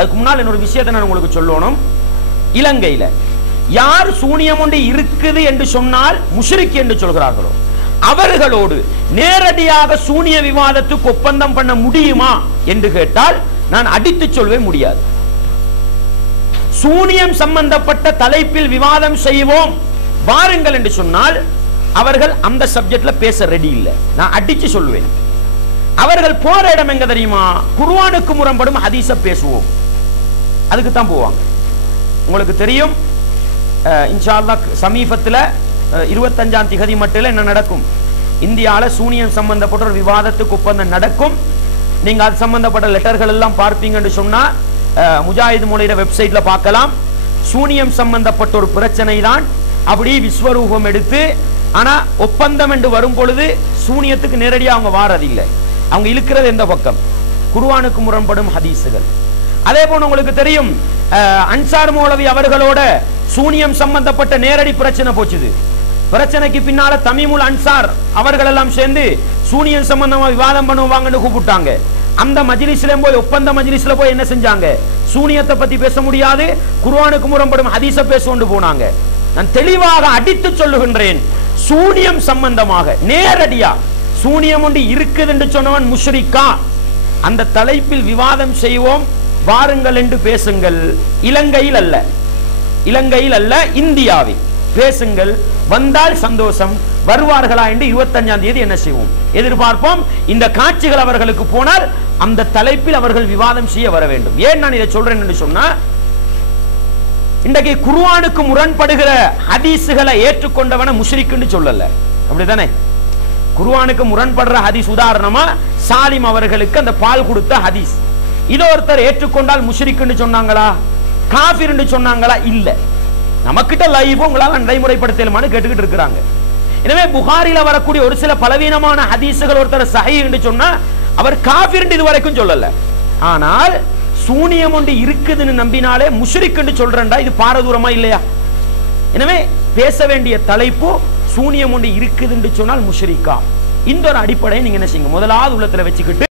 அதுக்கு முன்னால் இன்னொரு விஷயத்தை நான் உங்களுக்கு சொல்லணும். இலங்கையில யார் சூனியம் ஒன்று இருக்குது என்று சொன்னால் முஷ்ரிக் என்று சொல்கிறார்களோ அவர்களோடு நேரடியாக சூனிய விவாதத்துக்கு ஒப்பந்தம் பண்ண முடியுமா என்று கேட்டால் நான் அடித்து சொல்வேன், முடியாது. சூனியம் சம்பந்தப்பட்ட தலைப்பில் விவாதம் செய்வோம் வாருங்கள் என்று சொன்னால் அவர்கள் அந்த சப்ஜெக்ட்ல பேச ரெடி இல்லை. நான் அடிச்சு சொல்லுவேன். அவர்கள் போற இடம் எங்க தெரியுமா? குர்ஆனுக்கு முரண்படும் ஹதீஸ பேசுவோம், அதுக்கு தான் போவாங்க. உங்களுக்கு தெரியும், இன்ஷா அல்லாஹ் சமீபத்தில் 25ஆம் திகதி மட்டும் என்ன நடக்கும்? இந்தியாவில் சூனியம் சம்பந்தப்பட்ட ஒரு விவாதத்துக்கு ஒப்பந்தம் நடக்கும். நீங்க அது சம்பந்தப்பட்ட லெட்டர்கள் எல்லாம் பார்ப்பீங்கன்னு சொன்னா முஜாஹித் மொழியில வெப்சைட்ல பார்க்கலாம். சூனியம் சம்பந்தப்பட்ட ஒரு பிரச்சனை தான் அப்படி விஸ்வரூபம் எடுத்து, ஆனா ஒப்பந்தம் என்று வரும் பொழுது சூனியத்துக்கு நேரடியாக அவங்க வாரதில்லை. அவங்க இழுக்கிறது எந்த பக்கம்? குர்ஆனுக்கு முரண்படும் ஹதீஸுகள். அதே போல உங்களுக்கு தெரியும், அன்சார் மௌலவி அவர்களோட சூனியம் சம்பந்தப்பட்ட நேரடி பிரச்சனை போச்சுது. பிரச்சனைக்கு பின்னால தமீமுல் அன்சார் அவர்கள் எல்லாம் சேர்ந்து சூனியம் சம்பந்தமா விவாதம் பண்ணுவாங்கன்னு கூப்பிட்டாங்க. அந்த மஜ்லிஸ்ல போய், ஒப்பந்த மஜ்லிஸ்ல போய் என்ன செஞ்சாங்க? சூனியத்தை பத்தி பேச முடியாது, குர்ஆனுக்கு முரண்படும் ஹதீஸ பேசிக்கொண்டு போனாங்க. நான் தெளிவாக அடித்து சொல்லுகின்றேன், சூனியம் சம்பந்தமாக நேரடியா சூனியம் ஒன்று இருக்குது என்று சொன்னவன் முஷ்ரிக்கா? அந்த தலைப்பில் விவாதம் செய்வோம் வாருங்கள் என்று பேசுங்கள். இலங்கையில் அல்ல, இலங்கையில் அல்ல, இந்தியாவில் பேசுங்கள். வந்தால் சந்தோஷம், வருவார்களா என்று 25ஆம் தேதி என்ன செய்வோம், எதிர்பார்ப்போம். இந்த காட்சிகள் அவர்களுக்கு போனால் அந்த தலைப்பில் அவர்கள் விவாதம் செய்ய வர வேண்டும். ஏன் நான் இதை சொல்றேன் என்று சொன்னா, இன்றைக்கு குர்ஆனுக்கு முரண்படுகிற ஹதீஸுகளை ஏற்றுக்கொண்டவன முஷ்ரிக்னு சொல்லல, அப்படிதானே? குர்ஆனுக்கு முரண்படுற ஹதீஸ், உதாரணமா சாலிம் அவர்களுக்கு அந்த பால் கொடுத்த ஹதீஸ், இதை ஒருத்தர் ஏற்றுக்கொண்டால் முஷ்ரிக்னு சொன்னாங்களா, காஃபிர்னு சொன்னாங்களா? இல்ல. நமக்கிட்ட லைவ் உங்களால நடைமுறைப்படுத்தலுமான்னு கேட்டுக்கிட்டு இருக்கிறாங்க. எனவே புகாரில வரக்கூடிய ஒரு சில பலவீனமான ஹதீஸுகள் ஒருத்தர் சஹீஹ் என்று சொன்னா அவர் காஃபிர் என்று இதுவரைக்கும் சொல்லல. ஆனால் சூனியம் ஒன்று இருக்குதுன்னு நம்பினாலே முஷ்ரிக் என்று சொல்றேன்டா, இது பாரதூரமா இல்லையா? எனவே பேச வேண்டிய தலைப்பு சூனியம் ஒன்று இருக்குது என்று சொன்னால் முஷ்ரிக்கா? இந்த ஒரு அடிப்படையை நீங்க என்ன செய்யுங்க, முதலாவது உள்ளத்துல வச்சுக்கிட்டு